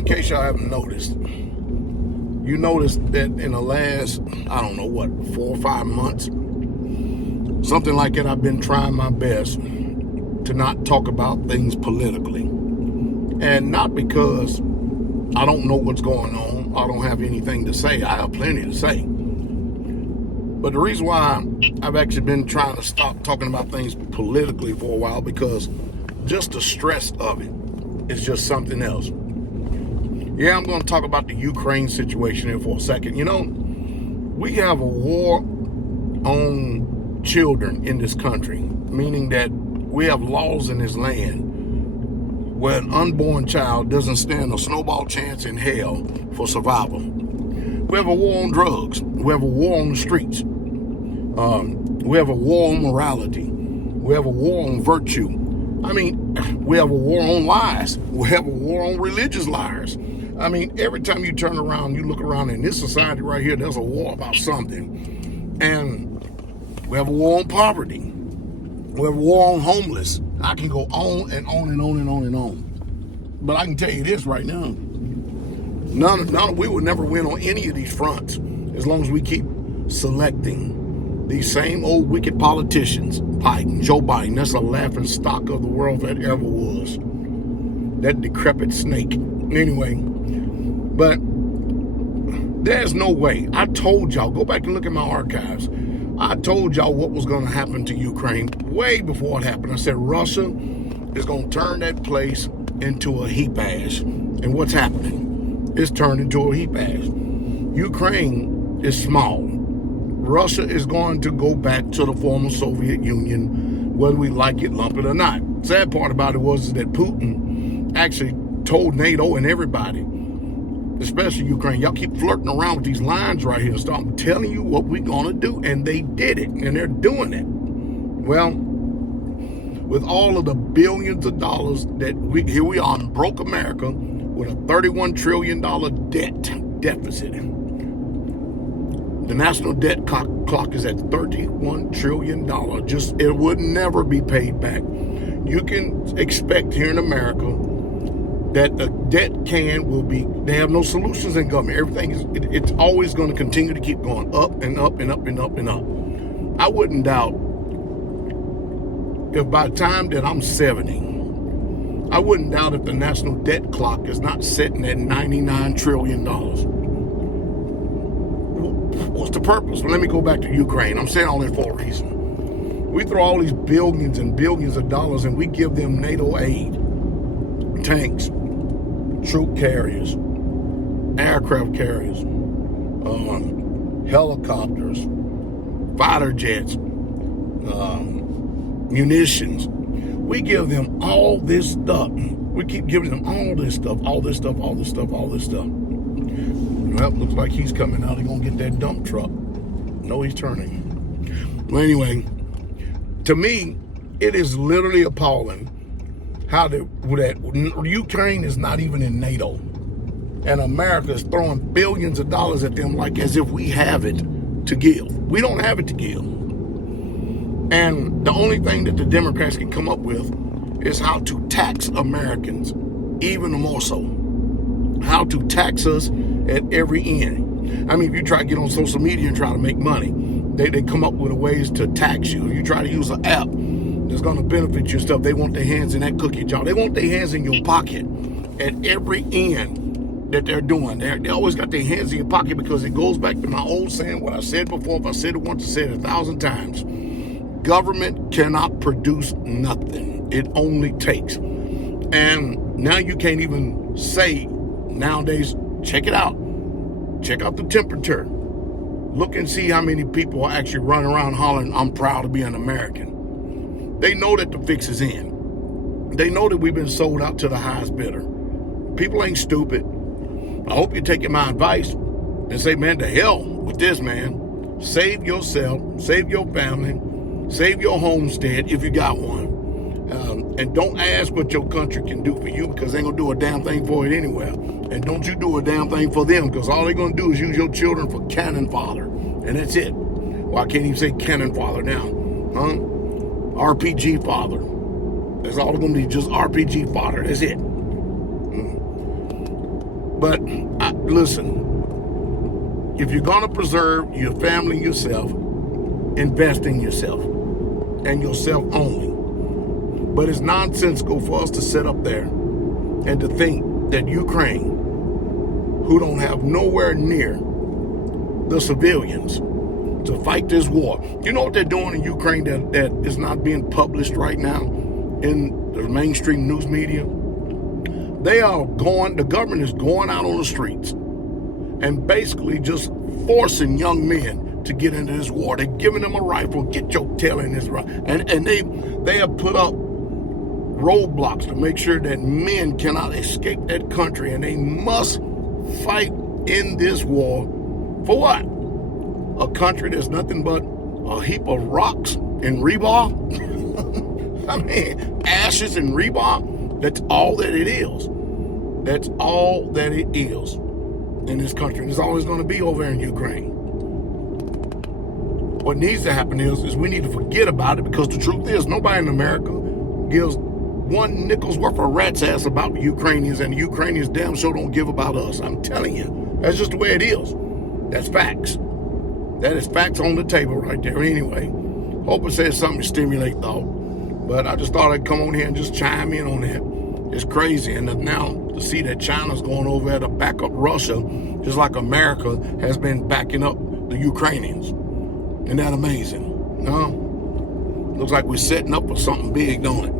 in case y'all haven't noticed, you noticed that in the last, I don't know what, 4 or 5 months, something like that, I've been trying my best to not talk about things politically. And not because I don't know what's going on, I don't have anything to say, I have plenty to say. But the reason why I've actually been trying to stop talking about things politically for a while, because just the stress of it is just something else. Yeah, I'm going to talk about the Ukraine situation here for a second. You know, we have a war on children in this country, meaning that we have laws in this land where an unborn child doesn't stand a snowball chance in hell for survival. We have a war on drugs. We have a war on the streets. We have a war on morality. We have a war on virtue. I mean, we have a war on lies. We have a war on religious liars. I mean, every time you turn around, you look around in this society right here, there's a war about something. And we have a war on poverty. We have a war on homeless. I can go on and on and on and on and on. But I can tell you this right now. We will never win on any of these fronts as long as we keep selecting these same old wicked politicians. Biden, Joe Biden, that's a laughing stock of the world that ever was. That decrepit snake. Anyway, but there's no way. I told y'all, go back and look at my archives. I told y'all what was going to happen to Ukraine way before it happened. I said Russia is going to turn that place into a heap ash. And what's happening? It's turned into a heap ash. Ukraine is small. Russia is going to go back to the former Soviet Union, whether we like it, lump it or not. Sad part about it was that Putin actually told NATO and everybody, especially Ukraine, y'all keep flirting around with these lines right here. So I'm telling you what we're going to do. And they did it. And they're doing it. Well, with all of the billions of dollars that here we are in broke America with a $31 trillion deficit. The national debt clock is at $31 trillion. It would never be paid back. You can expect here in America that the debt they have no solutions in government. Everything it's always going to continue to keep going up and up and up and up and up. I wouldn't doubt if by the time that I'm 70, I wouldn't doubt if the national debt clock is not sitting at $99 trillion. What's the purpose? Well, let me go back to Ukraine. I'm saying all that for a reason. We throw all these billions and billions of dollars and we give them NATO aid, tanks, troop carriers, aircraft carriers, helicopters, fighter jets, munitions. We give them all this stuff. We keep giving them all this stuff. Well, looks like he's coming out. He's going to get that dump truck. No, he's turning. Well, anyway, to me, it is literally appalling how that Ukraine is not even in NATO. And America is throwing billions of dollars at them like as if we have it to give. We don't have it to give. And the only thing that the Democrats can come up with is how to tax Americans even more so. How to tax us at every end. I mean, if you try to get on social media and try to make money, they come up with ways to tax you. If you try to use an app that's going to benefit your stuff, they want their hands in that cookie jar. They want their hands in your pocket at every end that they're doing. They always got their hands in your pocket because it goes back to my old saying, what I said before. If I said it once, I said it 1,000 times. Government cannot produce nothing. It only takes. And now you can't even say nowadays, check it out. Check out the temperature. Look and see how many people are actually running around hollering, I'm proud to be an American. They know that the fix is in. They know that we've been sold out to the highest bidder. People ain't stupid. I hope you're taking my advice and say, man, to hell with this, man. Save yourself, save your family, save your homestead if you got one. And don't ask what your country can do for you because they ain't going to do a damn thing for it anywhere. And don't you do a damn thing for them because all they're going to do is use your children for cannon fodder. And that's it. Well, I can't even say cannon fodder now. RPG fodder. That's all they're going to be, just RPG fodder. That's it. But listen, if you're going to preserve your family and yourself, invest in yourself and yourself only. But it's nonsensical for us to sit up there and to think that Ukraine, who don't have nowhere near the civilians to fight this war. You know what they're doing in Ukraine that is not being published right now in the mainstream news media? The government is going out on the streets and basically just forcing young men to get into this war. They're giving them a rifle, get your tail in this rifle. And they have put up roadblocks to make sure that men cannot escape that country, and they must fight in this war. For what? A country that's nothing but a heap of rocks and rebar? I mean, ashes and rebar? That's all that it is. That's all that it is in this country. And it's always going to be over in Ukraine. What needs to happen is we need to forget about it, because the truth is nobody in America gives one nickel's worth of rat's ass about the Ukrainians, and the Ukrainians damn sure don't give about us. I'm telling you, that's just the way it is. That's facts. That is facts on the table right there. Anyway, hope it says something to stimulate thought. But I just thought I'd come on here and just chime in on that. It's crazy. And now to see that China's going over there to back up Russia, just like America has been backing up the Ukrainians. Isn't that amazing? No? Looks like we're setting up for something big, don't it?